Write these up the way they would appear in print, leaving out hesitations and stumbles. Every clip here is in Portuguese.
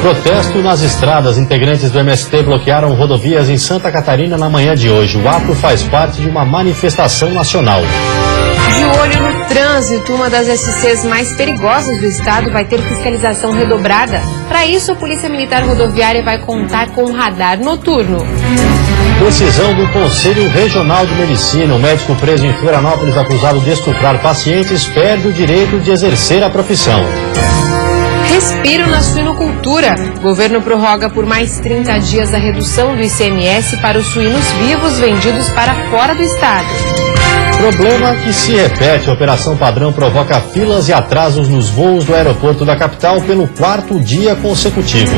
Protesto nas estradas. Integrantes do MST bloquearam rodovias em Santa Catarina na manhã de hoje. O ato faz parte de uma manifestação nacional. De olho no trânsito, uma das SCs mais perigosas do estado vai ter fiscalização redobrada. Para isso, a Polícia Militar Rodoviária vai contar com um radar noturno. Decisão do Conselho Regional de Medicina. O médico preso em Florianópolis acusado de estuprar pacientes perde o direito de exercer a profissão. Respiro na suinocultura. O governo prorroga por mais 30 dias a redução do ICMS para os suínos vivos vendidos para fora do estado. Problema que se repete. A Operação Padrão provoca filas e atrasos nos voos do aeroporto da capital pelo 4º dia consecutivo.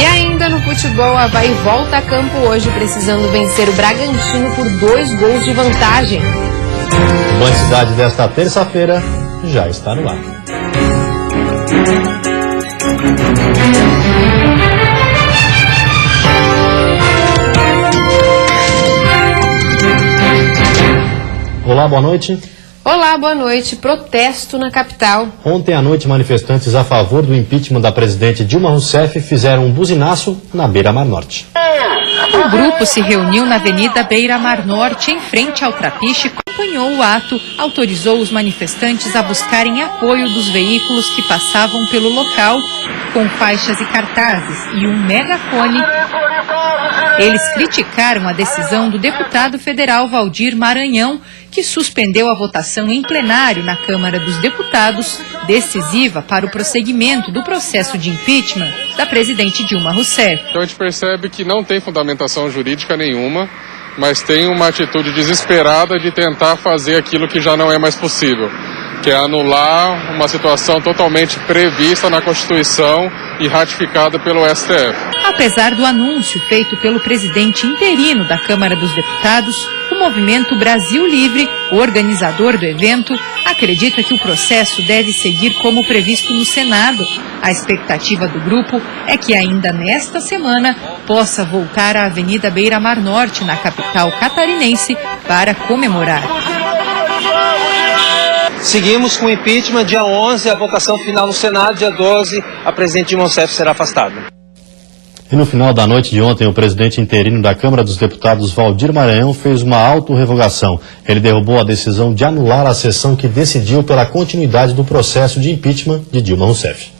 E ainda no futebol, a Avaí volta a campo hoje, precisando vencer o Bragantino por 2 gols de vantagem. O Band Cidade desta terça-feira já está no ar. Olá, boa noite. Olá, boa noite. Protesto na capital. Ontem à noite, manifestantes a favor do impeachment da presidente Dilma Rousseff fizeram um buzinaço na Beira-Mar Norte. O grupo se reuniu na Avenida Beira-Mar Norte, em frente ao Trapiche, acompanhou o ato, autorizou os manifestantes a buscarem apoio dos veículos que passavam pelo local, com faixas e cartazes e um megafone. Eles criticaram a decisão do deputado federal Valdir Maranhão, que suspendeu a votação em plenário na Câmara dos Deputados, decisiva para o prosseguimento do processo de impeachment da presidente Dilma Rousseff. Então a gente percebe que não tem fundamentação jurídica nenhuma, mas tem uma atitude desesperada de tentar fazer aquilo que já não é mais possível, que é anular uma situação totalmente prevista na Constituição e ratificada pelo STF. Apesar do anúncio feito pelo presidente interino da Câmara dos Deputados, o Movimento Brasil Livre, o organizador do evento, acredita que o processo deve seguir como previsto no Senado. A expectativa do grupo é que ainda nesta semana possa voltar à Avenida Beira-Mar Norte, na capital catarinense, para comemorar. Seguimos com o impeachment, dia 11, a votação final no Senado, dia 12, a presidente Dilma Rousseff será afastada. E no final da noite de ontem, o presidente interino da Câmara dos Deputados, Valdir Maranhão, fez uma autorrevogação. Ele derrubou a decisão de anular a sessão que decidiu pela continuidade do processo de impeachment de Dilma Rousseff.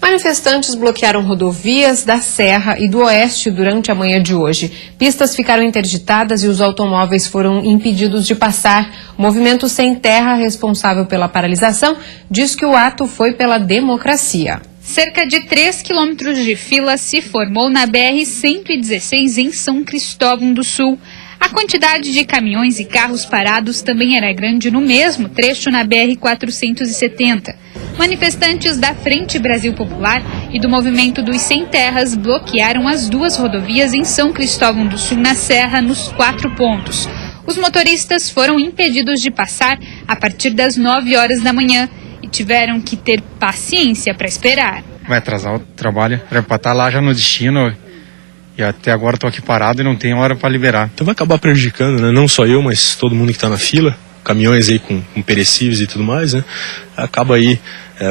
Manifestantes bloquearam rodovias da Serra e do Oeste durante a manhã de hoje. Pistas ficaram interditadas e os automóveis foram impedidos de passar. O Movimento Sem Terra, responsável pela paralisação, diz que o ato foi pela democracia. Cerca de 3 quilômetros de fila se formou na BR-116 em São Cristóvão do Sul. A quantidade de caminhões e carros parados também era grande no mesmo trecho na BR-470. Manifestantes da Frente Brasil Popular e do Movimento dos Sem Terras bloquearam as 2 rodovias em São Cristóvão do Sul, na Serra, nos 4 pontos. Os motoristas foram impedidos de passar a partir das 9 horas da manhã e tiveram que ter paciência para esperar. Vai atrasar o trabalho, era para estar lá já no destino e até agora estou aqui parado e não tem hora para liberar. Então vai acabar prejudicando, né? Não só eu, mas todo mundo que está na fila, caminhões aí com perecíveis e tudo mais, né? Acaba aí,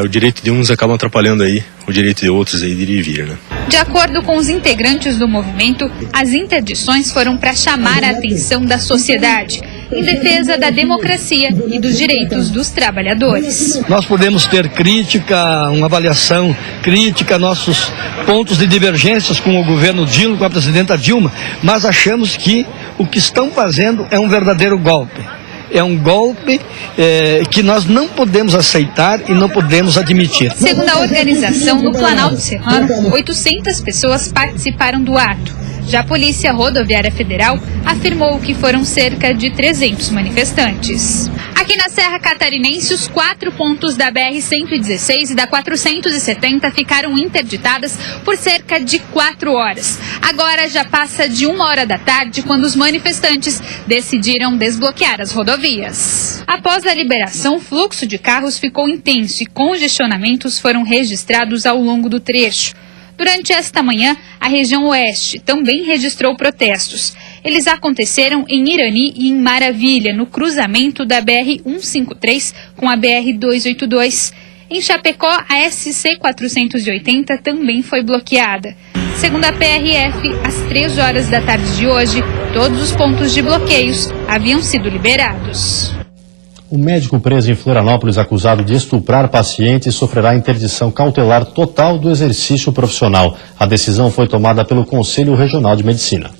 o direito de uns acaba atrapalhando aí o direito de outros aí de ir e vir, né? De acordo com os integrantes do movimento, as interdições foram para chamar a atenção da sociedade, em defesa da democracia e dos direitos dos trabalhadores. Nós podemos ter crítica, uma avaliação crítica, nossos pontos de divergências com o governo Dilma, com a presidenta Dilma, mas achamos que o que estão fazendo é um verdadeiro golpe. É um golpe que nós não podemos aceitar e não podemos admitir. Segundo a organização, no Planalto Serrano, 800 pessoas participaram do ato. Já a Polícia Rodoviária Federal afirmou que foram cerca de 300 manifestantes. Aqui na Serra Catarinense, os 4 pontos da BR-116 e da 470 ficaram interditadas por cerca de 4 horas. Agora já passa de 1 hora da tarde, quando os manifestantes decidiram desbloquear as rodovias. Após a liberação, o fluxo de carros ficou intenso e congestionamentos foram registrados ao longo do trecho. Durante esta manhã, a região oeste também registrou protestos. Eles aconteceram em Irani e em Maravilha, no cruzamento da BR-153 com a BR-282. Em Chapecó, a SC 480 também foi bloqueada. Segundo a PRF, às 3 horas da tarde de hoje, todos os pontos de bloqueios haviam sido liberados. O médico preso em Florianópolis, acusado de estuprar pacientes, sofrerá interdição cautelar total do exercício profissional. A decisão foi tomada pelo Conselho Regional de Medicina.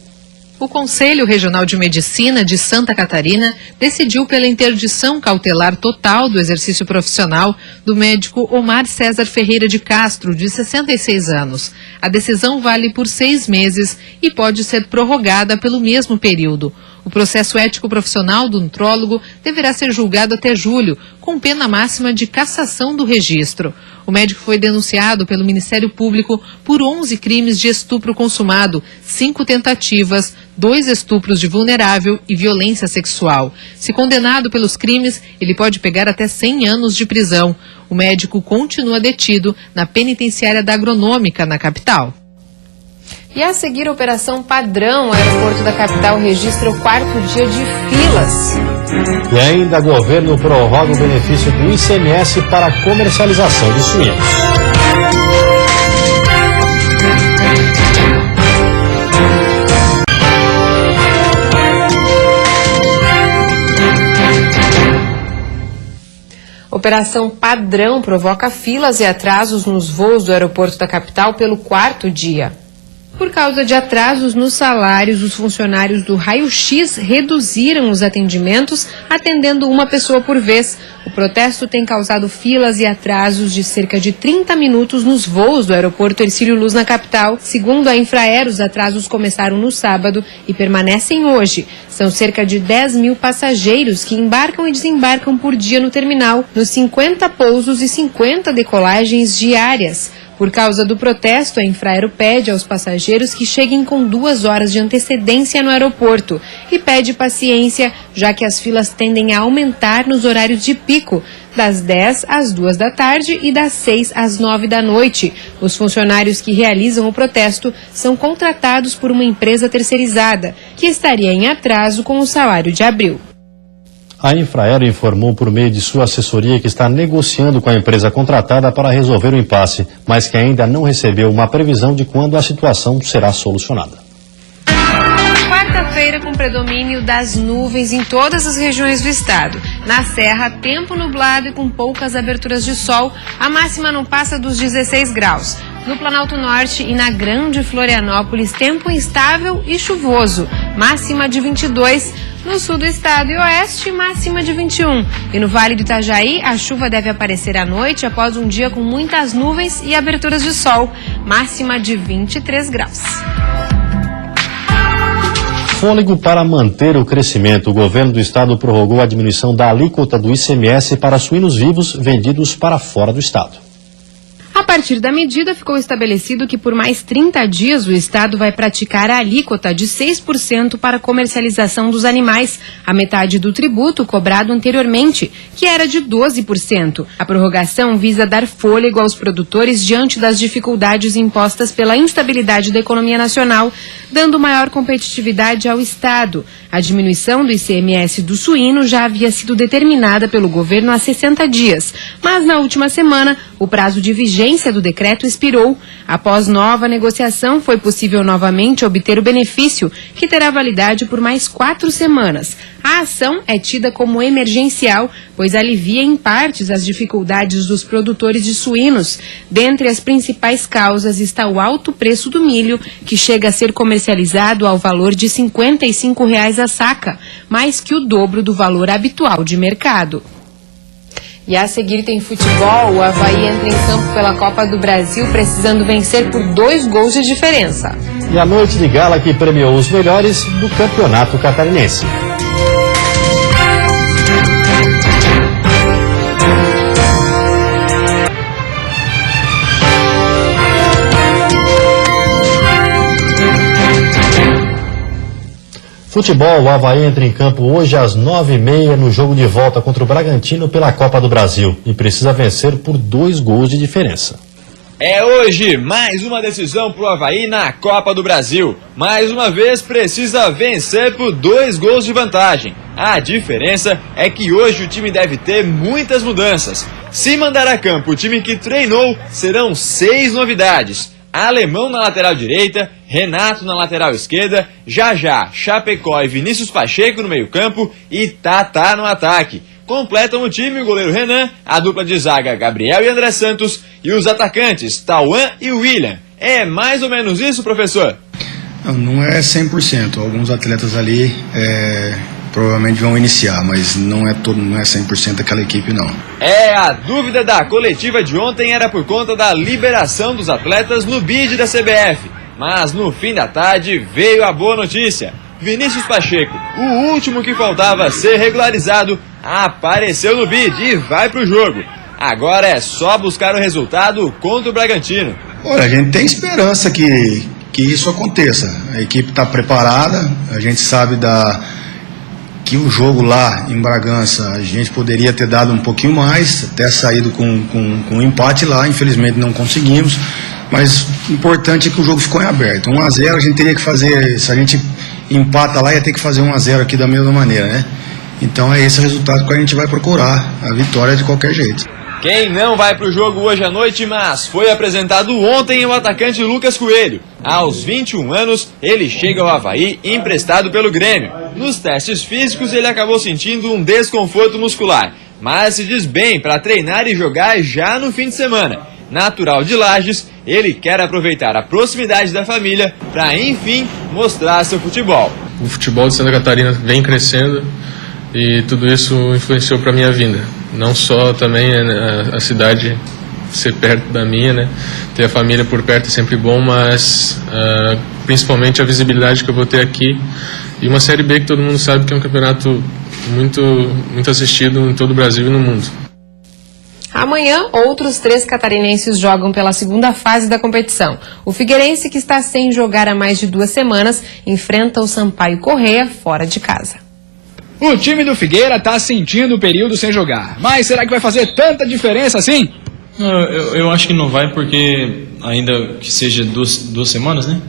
O Conselho Regional de Medicina de Santa Catarina decidiu pela interdição cautelar total do exercício profissional do médico Omar César Ferreira de Castro, de 66 anos. A decisão vale por 6 meses e pode ser prorrogada pelo mesmo período. O processo ético profissional do nutrólogo deverá ser julgado até julho, com pena máxima de cassação do registro. O médico foi denunciado pelo Ministério Público por 11 crimes de estupro consumado, 5 tentativas, 2 estupros de vulnerável e violência sexual. Se condenado pelos crimes, ele pode pegar até 100 anos de prisão. O médico continua detido na penitenciária da Agronômica, na capital. E a seguir, a Operação Padrão, o aeroporto da capital registra o 4º dia de filas. E ainda, governo prorroga o benefício do ICMS para a comercialização de suínos. Operação Padrão provoca filas e atrasos nos voos do aeroporto da capital pelo 4º dia. Por causa de atrasos nos salários, os funcionários do Raio-X reduziram os atendimentos, atendendo uma pessoa por vez. O protesto tem causado filas e atrasos de cerca de 30 minutos nos voos do aeroporto Hercílio Luz, na capital. Segundo a Infraero, os atrasos começaram no sábado e permanecem hoje. São cerca de 10 mil passageiros que embarcam e desembarcam por dia no terminal, nos 50 pousos e 50 decolagens diárias. Por causa do protesto, a Infraero pede aos passageiros que cheguem com 2 horas de antecedência no aeroporto e pede paciência, já que as filas tendem a aumentar nos horários de pico, das 10 às 2 da tarde e das 6 às 9 da noite. Os funcionários que realizam o protesto são contratados por uma empresa terceirizada, que estaria em atraso com o salário de abril. A Infraero informou por meio de sua assessoria que está negociando com a empresa contratada para resolver o impasse, mas que ainda não recebeu uma previsão de quando a situação será solucionada. Quarta-feira com predomínio das nuvens em todas as regiões do estado. Na Serra, tempo nublado e com poucas aberturas de sol, a máxima não passa dos 16 graus. No Planalto Norte e na Grande Florianópolis, tempo instável e chuvoso, máxima de 22. No sul do estado e oeste, máxima de 21. E no Vale do Itajaí, a chuva deve aparecer à noite após um dia com muitas nuvens e aberturas de sol, máxima de 23 graus. Fôlego para manter o crescimento. O governo do estado prorrogou a diminuição da alíquota do ICMS para suínos vivos vendidos para fora do estado. A partir da medida, ficou estabelecido que por mais 30 dias o Estado vai praticar a alíquota de 6% para a comercialização dos animais, a metade do tributo cobrado anteriormente, que era de 12%. A prorrogação visa dar fôlego aos produtores diante das dificuldades impostas pela instabilidade da economia nacional, dando maior competitividade ao Estado. A diminuição do ICMS do suíno já havia sido determinada pelo governo há 60 dias, mas na última semana o prazo de vigência do decreto expirou. Após nova negociação, foi possível novamente obter o benefício, que terá validade por mais 4 semanas. A ação é tida como emergencial, pois alivia em partes as dificuldades dos produtores de suínos. Dentre as principais causas está o alto preço do milho, que chega a ser comercializado ao valor de R$ 55,00 a saca, mais que o dobro do valor habitual de mercado. E a seguir tem futebol. O Avaí entra em campo pela Copa do Brasil, precisando vencer por 2 gols de diferença. E a noite de gala que premiou os melhores do Campeonato Catarinense. Futebol, o Avaí entra em campo hoje às 9h30 no jogo de volta contra o Bragantino pela Copa do Brasil e precisa vencer por 2 gols de diferença. É hoje mais uma decisão para o Avaí na Copa do Brasil. Mais uma vez precisa vencer por 2 gols de vantagem. A diferença é que hoje o time deve ter muitas mudanças. Se mandar a campo o time que treinou, serão 6 novidades. Alemão na lateral direita, Renato na lateral esquerda, Jajá, Chapecó e Vinícius Pacheco no meio-campo e Tatá no ataque. Completam o time o goleiro Renan, a dupla de zaga Gabriel e André Santos e os atacantes Tauan e William. É mais ou menos isso, professor? Não é 100%. Alguns atletas ali provavelmente vão iniciar, mas não é 100% daquela equipe, não. A dúvida da coletiva de ontem era por conta da liberação dos atletas no bid da CBF. Mas no fim da tarde veio a boa notícia. Vinícius Pacheco, o último que faltava ser regularizado, apareceu no bid e vai pro jogo. Agora é só buscar o resultado contra o Bragantino. Olha, a gente tem esperança que isso aconteça. A equipe está preparada, a gente sabe que o jogo lá em Bragança a gente poderia ter dado um pouquinho mais, até saído com um empate lá, infelizmente não conseguimos, mas o importante é que o jogo ficou em aberto. 1-0 a gente teria que fazer, se a gente empata lá ia ter que fazer 1-0 aqui da mesma maneira, né? Então é esse o resultado que a gente vai procurar, a vitória de qualquer jeito. Quem não vai pro jogo hoje à noite, mas foi apresentado ontem, é o atacante Lucas Coelho. Aos 21 anos, ele chega ao Avaí emprestado pelo Grêmio. Nos testes físicos, ele acabou sentindo um desconforto muscular, mas se diz bem para treinar e jogar já no fim de semana. Natural de Lages, ele quer aproveitar a proximidade da família para, enfim, mostrar seu futebol. O futebol de Santa Catarina vem crescendo e tudo isso influenciou para minha vinda. Não só também a cidade ser perto da minha, né? Ter a família por perto é sempre bom, mas principalmente a visibilidade que eu vou ter aqui e uma Série B que todo mundo sabe que é um campeonato muito assistido em todo o Brasil e no mundo. Amanhã, outros 3 catarinenses jogam pela segunda fase da competição. O Figueirense, que está sem jogar há mais de 2 semanas, enfrenta o Sampaio Corrêa fora de casa. O time do Figueira está sentindo o período sem jogar. Mas será que vai fazer tanta diferença assim? Eu acho que não vai, porque ainda que seja 2 semanas, né?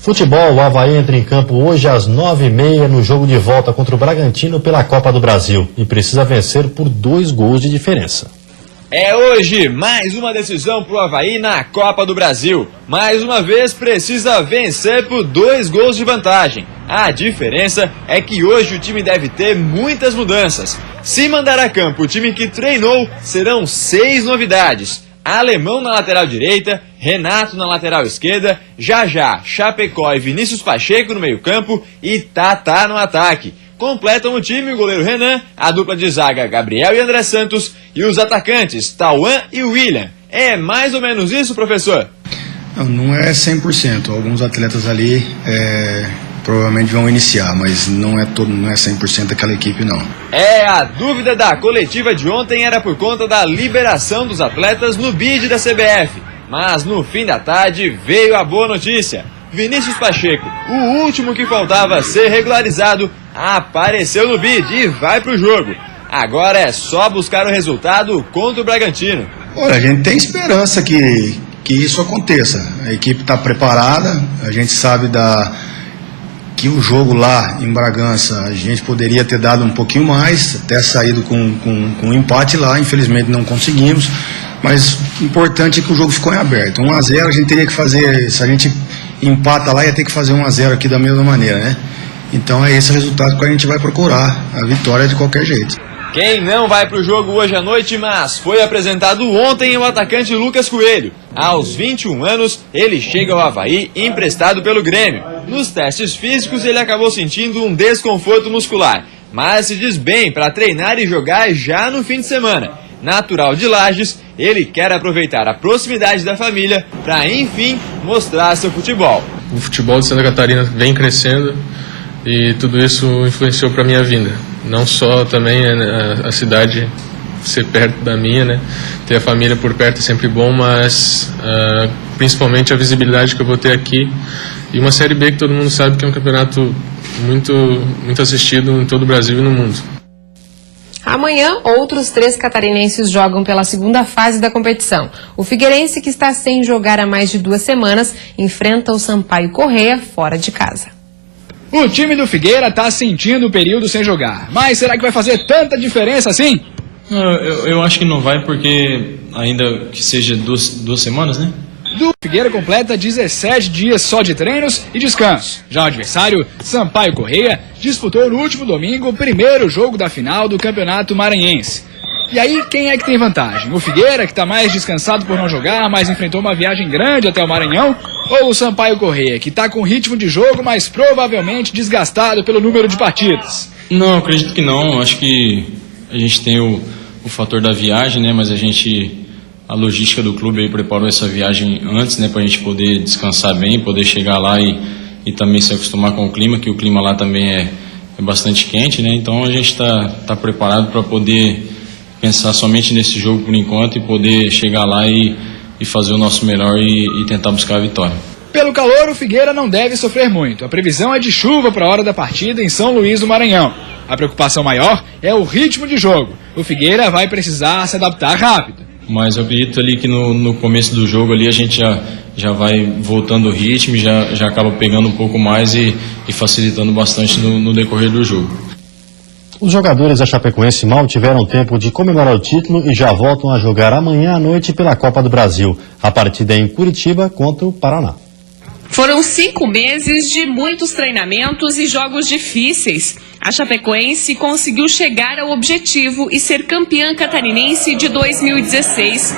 Futebol, o Avaí entra em campo hoje às 9h30 no jogo de volta contra o Bragantino pela Copa do Brasil e precisa vencer por 2 gols de diferença. É hoje mais uma decisão para o Avaí na Copa do Brasil. Mais uma vez precisa vencer por 2 gols de vantagem. A diferença é que hoje o time deve ter muitas mudanças. Se mandar a campo o time que treinou, serão 6 novidades. Alemão na lateral direita, Renato na lateral esquerda, Jajá, Chapecó e Vinícius Pacheco no meio-campo e Tatá no ataque. Completam o time o goleiro Renan, a dupla de zaga Gabriel e André Santos e os atacantes Tauan e William. É mais ou menos isso, professor? Não é 100%. Alguns atletas ali provavelmente vão iniciar, mas não é 100% daquela equipe, não. A dúvida da coletiva de ontem era por conta da liberação dos atletas no bid da CBF. Mas no fim da tarde veio a boa notícia. Vinícius Pacheco, o último que faltava ser regularizado, apareceu no bid e vai pro jogo. Agora é só buscar o resultado contra o Bragantino. Olha, a gente tem esperança que isso aconteça. A equipe está preparada, a gente sabe que o jogo lá em Bragança a gente poderia ter dado um pouquinho mais, até saído com um empate lá, infelizmente não conseguimos, mas o importante é que o jogo ficou em aberto. 1-0 a gente teria que fazer, se a gente empata lá ia ter que fazer 1-0 aqui da mesma maneira, né? Então é esse o resultado que a gente vai procurar, a vitória de qualquer jeito. Quem não vai pro jogo hoje à noite, mas foi apresentado ontem, é o atacante Lucas Coelho. Aos 21 anos, ele chega ao Avaí emprestado pelo Grêmio. Nos testes físicos, ele acabou sentindo um desconforto muscular, mas se diz bem para treinar e jogar já no fim de semana. Natural de Lages, ele quer aproveitar a proximidade da família para, enfim, mostrar seu futebol. O futebol de Santa Catarina vem crescendo e tudo isso influenciou para minha vinda. Não só também a cidade ser perto da minha, né? Ter a família por perto é sempre bom, mas principalmente a visibilidade que eu vou ter aqui e uma Série B que todo mundo sabe que é um campeonato muito assistido em todo o Brasil e no mundo. Amanhã, outros 3 catarinenses jogam pela segunda fase da competição. O Figueirense, que está sem jogar há mais de 2 semanas, enfrenta o Sampaio Corrêa fora de casa. O time do Figueira tá sentindo o período sem jogar, mas será que vai fazer tanta diferença assim? Eu acho que não vai porque ainda que seja duas semanas, né? Do Figueira completa 17 dias só de treinos e descanso. Já o adversário, Sampaio Corrêa, disputou no último domingo o primeiro jogo da final do Campeonato Maranhense. E aí, quem é que tem vantagem? O Figueira, que está mais descansado por não jogar, mas enfrentou uma viagem grande até o Maranhão? Ou o Sampaio Corrêa, que está com ritmo de jogo, mas provavelmente desgastado pelo número de partidas? Não, acredito que não. Acho que a gente tem o fator da viagem, né? Mas a logística do clube aí preparou essa viagem antes, né? Para a gente poder descansar bem, poder chegar lá e também se acostumar com o clima, que o clima lá também é bastante quente, né? Então a gente tá preparado para poder pensar somente nesse jogo por enquanto e poder chegar lá e fazer o nosso melhor e tentar buscar a vitória. Pelo calor, o Figueira não deve sofrer muito. A previsão é de chuva para a hora da partida em São Luís do Maranhão. A preocupação maior é o ritmo de jogo. O Figueira vai precisar se adaptar rápido. Mas eu acredito ali que no começo do jogo ali a gente já vai voltando o ritmo, já acaba pegando um pouco mais e facilitando bastante no decorrer do jogo. Os jogadores da Chapecoense mal tiveram tempo de comemorar o título e já voltam a jogar amanhã à noite pela Copa do Brasil. A partida é em Curitiba contra o Paraná. Foram 5 meses de muitos treinamentos e jogos difíceis. A Chapecoense conseguiu chegar ao objetivo e ser campeã catarinense de 2016.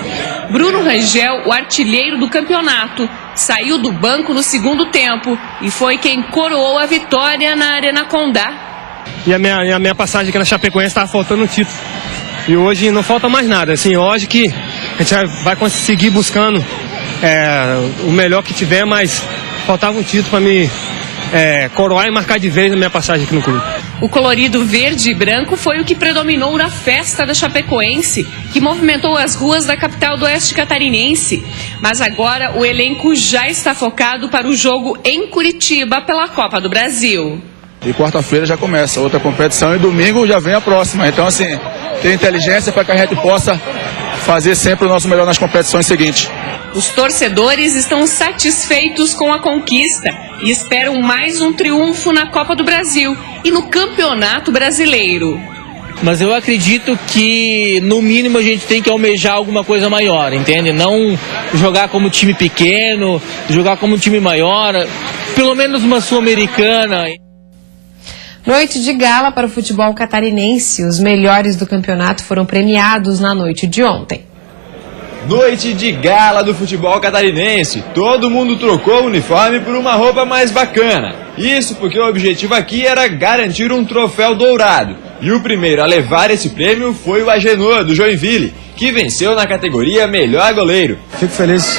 Bruno Rangel, o artilheiro do campeonato, saiu do banco no segundo tempo e foi quem coroou a vitória na Arena Condá. E a minha passagem aqui na Chapecoense estava faltando um título. E hoje não falta mais nada. Assim, hoje que a gente vai conseguir buscando o melhor que tiver, mas faltava um título para me coroar e marcar de vez a minha passagem aqui no clube. O colorido verde e branco foi o que predominou na festa da Chapecoense, que movimentou as ruas da capital do oeste catarinense. Mas agora o elenco já está focado para o jogo em Curitiba pela Copa do Brasil. E quarta-feira já começa outra competição e domingo já vem a próxima. Então, assim, ter inteligência para que a gente possa fazer sempre o nosso melhor nas competições seguintes. Os torcedores estão satisfeitos com a conquista e esperam mais um triunfo na Copa do Brasil e no Campeonato Brasileiro. Mas eu acredito que, no mínimo, a gente tem que almejar alguma coisa maior, entende? Não jogar como time pequeno, jogar como time maior, pelo menos uma Sul-Americana. Noite de gala para o futebol catarinense. Os melhores do campeonato foram premiados na noite de ontem. Noite de gala do futebol catarinense. Todo mundo trocou o uniforme por uma roupa mais bacana. Isso porque o objetivo aqui era garantir um troféu dourado. E o primeiro a levar esse prêmio foi o Agenor, do Joinville, que venceu na categoria Melhor Goleiro. Fico feliz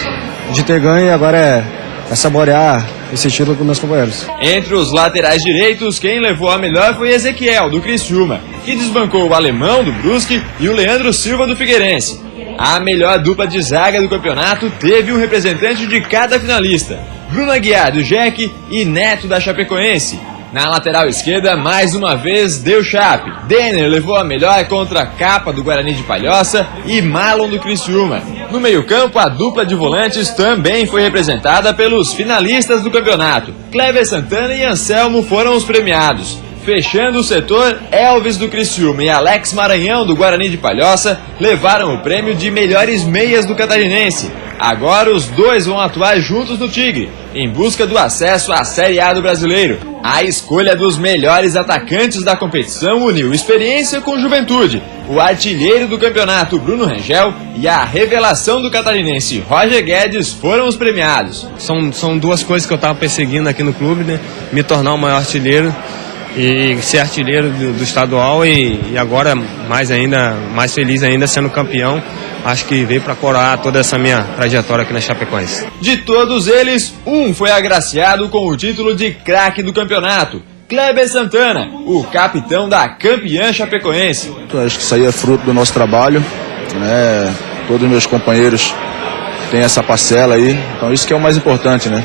de ter ganho e agora é saborear esse título com meus companheiros. Entre os laterais direitos, quem levou a melhor foi Ezequiel, do Criciúma, que desbancou o Alemão, do Brusque, e o Leandro Silva, do Figueirense. A melhor dupla de zaga do campeonato teve um representante de cada finalista: Bruno Aguiar, do Jack, e Neto, da Chapecoense. Na lateral esquerda, mais uma vez, deu Chape. Denner levou a melhor contra a Capa, do Guarani de Palhoça, e Marlon, do Criciúma. No meio-campo, a dupla de volantes também foi representada pelos finalistas do campeonato. Cleber Santana e Anselmo foram os premiados. Fechando o setor, Elvis, do Criciúma, e Alex Maranhão, do Guarani de Palhoça, levaram o prêmio de melhores meias do catarinense. Agora os dois vão atuar juntos no Tigre, em busca do acesso à Série A do Brasileiro. A escolha dos melhores atacantes da competição uniu experiência com juventude. O artilheiro do campeonato, Bruno Rangel, e a revelação do catarinense, Roger Guedes, foram os premiados. São duas coisas que eu estava perseguindo aqui no clube, né? Me tornar o maior artilheiro e ser artilheiro do estadual e agora mais feliz ainda sendo campeão. Acho que veio para coroar toda essa minha trajetória aqui na Chapecoense. De todos eles, um foi agraciado com o título de craque do campeonato: Cleber Santana, o capitão da campeã chapecoense. Acho que isso aí é fruto do nosso trabalho, né? Todos os meus companheiros têm essa parcela aí, então isso que é o mais importante, né?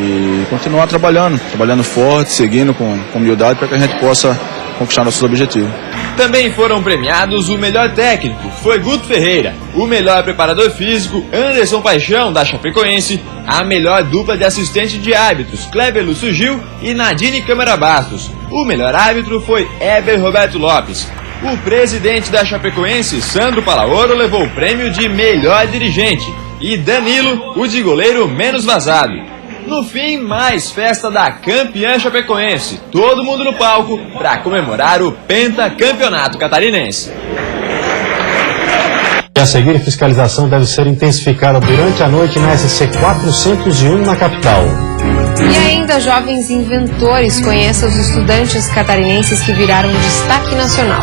E continuar trabalhando forte, seguindo com humildade para que a gente possa conquistar nossos objetivos. Também foram premiados o melhor técnico, foi Guto Ferreira, o melhor preparador físico, Anderson Paixão, da Chapecoense, a melhor dupla de assistente de árbitros, Kleber Lúcio Gil e Nadine Câmara Bastos. O melhor árbitro foi Eber Roberto Lopes. O presidente da Chapecoense, Sandro Palaoro, levou o prêmio de melhor dirigente e Danilo, o de goleiro menos vazado. No fim, mais festa da campeã chapecoense. Todo mundo no palco para comemorar o pentacampeonato catarinense. E a seguir, a fiscalização deve ser intensificada durante a noite na SC 401 na capital. E ainda, jovens inventores, conheçam os estudantes catarinenses que viraram destaque nacional.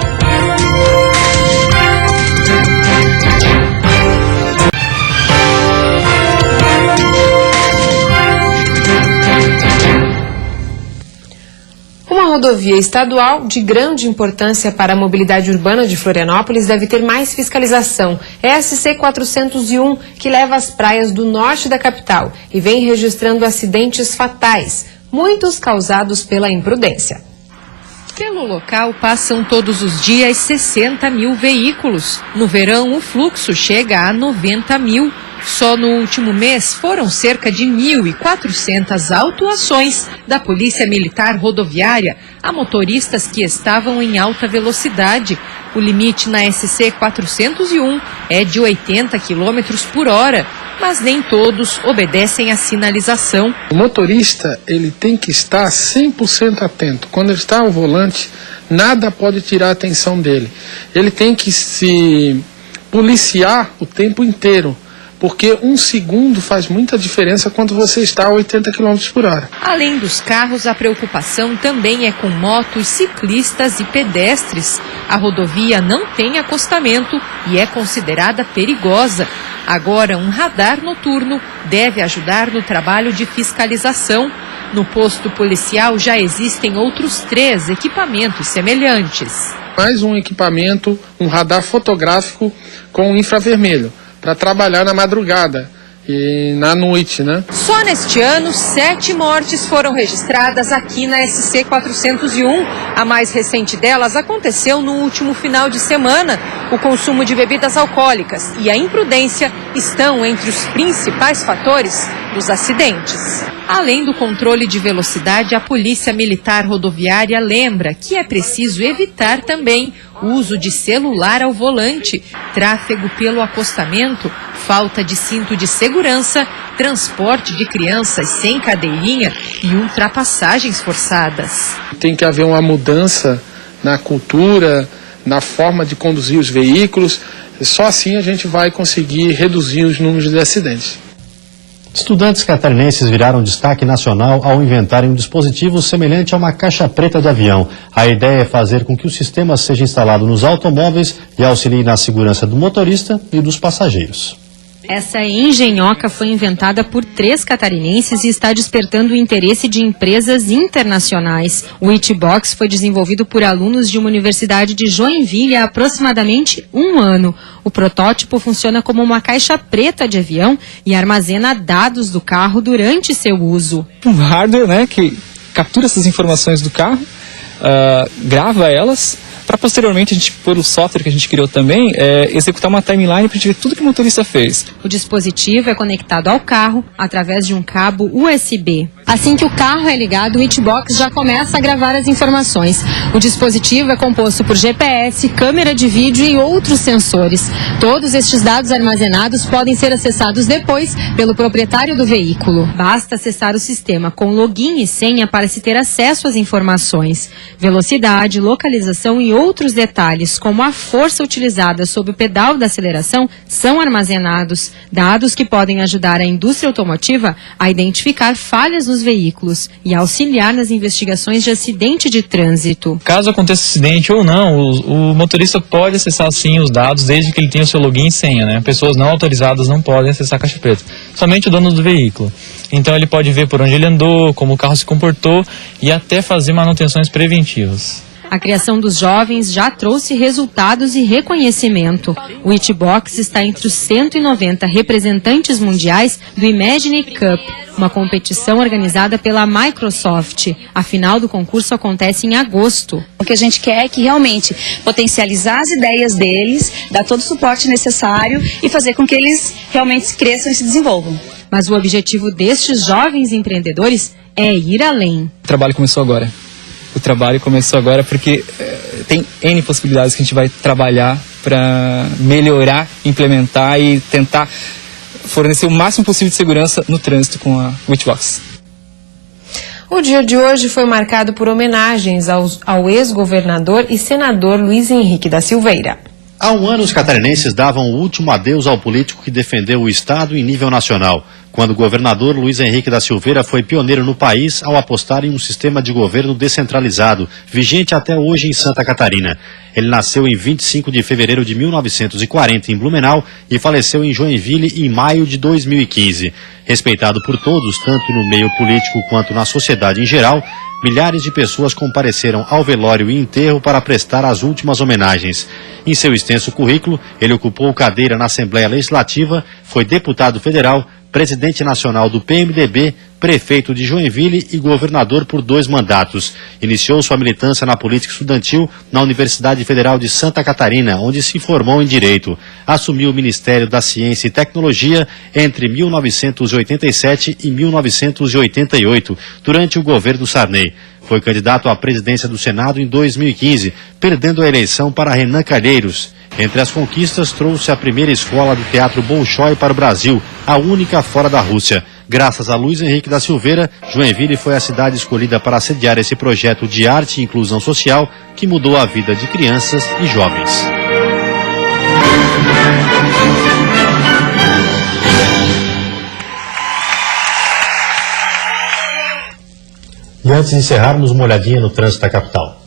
Uma rodovia estadual de grande importância para a mobilidade urbana de Florianópolis deve ter mais fiscalização. É a SC 401, que leva às praias do norte da capital e vem registrando acidentes fatais, muitos causados pela imprudência. Pelo local passam todos os dias 60 mil veículos. No verão, o fluxo chega a 90 mil. Só no último mês foram cerca de 1.400 autuações da Polícia Militar Rodoviária a motoristas que estavam em alta velocidade. O limite na SC 401 é de 80 km por hora, mas nem todos obedecem à sinalização. O motorista, ele tem que estar 100% atento. Quando ele está ao volante, nada pode tirar a atenção dele. Ele tem que se policiar o tempo inteiro, porque um segundo faz muita diferença quando você está a 80 km por hora. Além dos carros, a preocupação também é com motos, ciclistas e pedestres. A rodovia não tem acostamento e é considerada perigosa. Agora, um radar noturno deve ajudar no trabalho de fiscalização. No posto policial já existem outros 3 equipamentos semelhantes. Mais um equipamento, um radar fotográfico com infravermelho, para trabalhar na madrugada e na noite, né? Só neste ano, 7 mortes foram registradas aqui na SC 401. A mais recente delas aconteceu no último final de semana. O consumo de bebidas alcoólicas e a imprudência estão entre os principais fatores dos acidentes. Além do controle de velocidade, a Polícia Militar Rodoviária lembra que é preciso evitar também o uso de celular ao volante, tráfego pelo acostamento, falta de cinto de segurança, transporte de crianças sem cadeirinha e ultrapassagens forçadas. Tem que haver uma mudança na cultura, na forma de conduzir os veículos. Só assim a gente vai conseguir reduzir os números de acidentes. Estudantes catarinenses viraram destaque nacional ao inventarem um dispositivo semelhante a uma caixa preta de avião. A ideia é fazer com que o sistema seja instalado nos automóveis e auxilie na segurança do motorista e dos passageiros. Essa engenhoca foi inventada por 3 catarinenses e está despertando o interesse de empresas internacionais. O Itbox foi desenvolvido por alunos de uma universidade de Joinville há aproximadamente 1 ano. O protótipo funciona como uma caixa preta de avião e armazena dados do carro durante seu uso. Um hardware, né, que captura essas informações do carro, grava elas, para posteriormente a gente pôr o software que a gente criou também, executar uma timeline para a gente ver tudo que o motorista fez. O dispositivo é conectado ao carro através de um cabo USB. Assim que o carro é ligado, o Itbox já começa a gravar as informações. O dispositivo é composto por GPS, câmera de vídeo e outros sensores. Todos estes dados armazenados podem ser acessados depois pelo proprietário do veículo. Basta acessar o sistema com login e senha para se ter acesso às informações. Velocidade, localização e outros detalhes, como a força utilizada sob o pedal da aceleração, são armazenados. Dados que podem ajudar a indústria automotiva a identificar falhas nos veículos e auxiliar nas investigações de acidente de trânsito. Caso aconteça acidente ou não, o motorista pode acessar sim os dados desde que ele tenha o seu login e senha, né? Pessoas não autorizadas não podem acessar a caixa preta, somente o dono do veículo. Então ele pode ver por onde ele andou, como o carro se comportou e até fazer manutenções preventivas. A criação dos jovens já trouxe resultados e reconhecimento. O Hitbox está entre os 190 representantes mundiais do Imagine Cup, uma competição organizada pela Microsoft. A final do concurso acontece em agosto. O que a gente quer é que realmente potencializar as ideias deles, dar todo o suporte necessário e fazer com que eles realmente cresçam e se desenvolvam. Mas o objetivo destes jovens empreendedores é ir além. O trabalho começou agora. O trabalho começou agora porque tem N possibilidades que a gente vai trabalhar para melhorar, implementar e tentar fornecer o máximo possível de segurança no trânsito com a Hitbox. O dia de hoje foi marcado por homenagens ao ex-governador e senador Luiz Henrique da Silveira. Há um ano, os catarinenses davam o último adeus ao político que defendeu o Estado em nível nacional, quando o governador Luiz Henrique da Silveira foi pioneiro no país ao apostar em um sistema de governo descentralizado, vigente até hoje em Santa Catarina. Ele nasceu em 25 de fevereiro de 1940 em Blumenau e faleceu em Joinville em maio de 2015. Respeitado por todos, tanto no meio político quanto na sociedade em geral, milhares de pessoas compareceram ao velório e enterro para prestar as últimas homenagens. Em seu extenso currículo, ele ocupou cadeira na Assembleia Legislativa, foi deputado federal, presidente nacional do PMDB, prefeito de Joinville e governador por 2 mandatos. Iniciou sua militância na política estudantil na Universidade Federal de Santa Catarina, onde se formou em Direito. Assumiu o Ministério da Ciência e Tecnologia entre 1987 e 1988, durante o governo Sarney. Foi candidato à presidência do Senado em 2015, perdendo a eleição para Renan Calheiros. Entre as conquistas, trouxe a primeira escola do Teatro Bolshoi para o Brasil, a única fora da Rússia. Graças a Luiz Henrique da Silveira, Joinville foi a cidade escolhida para sediar esse projeto de arte e inclusão social que mudou a vida de crianças e jovens. E antes de encerrarmos, uma olhadinha no trânsito da capital.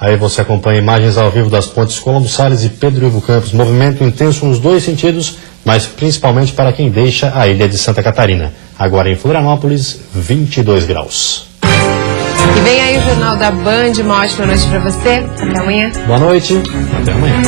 Aí você acompanha imagens ao vivo das pontes Colombo Salles e Pedro Ivo Campos. Movimento intenso nos 2 sentidos, mas principalmente para quem deixa a ilha de Santa Catarina. Agora em Florianópolis, 22 graus. E vem aí o Jornal da Band. Uma ótima noite para você. Até amanhã. Boa noite. Até amanhã.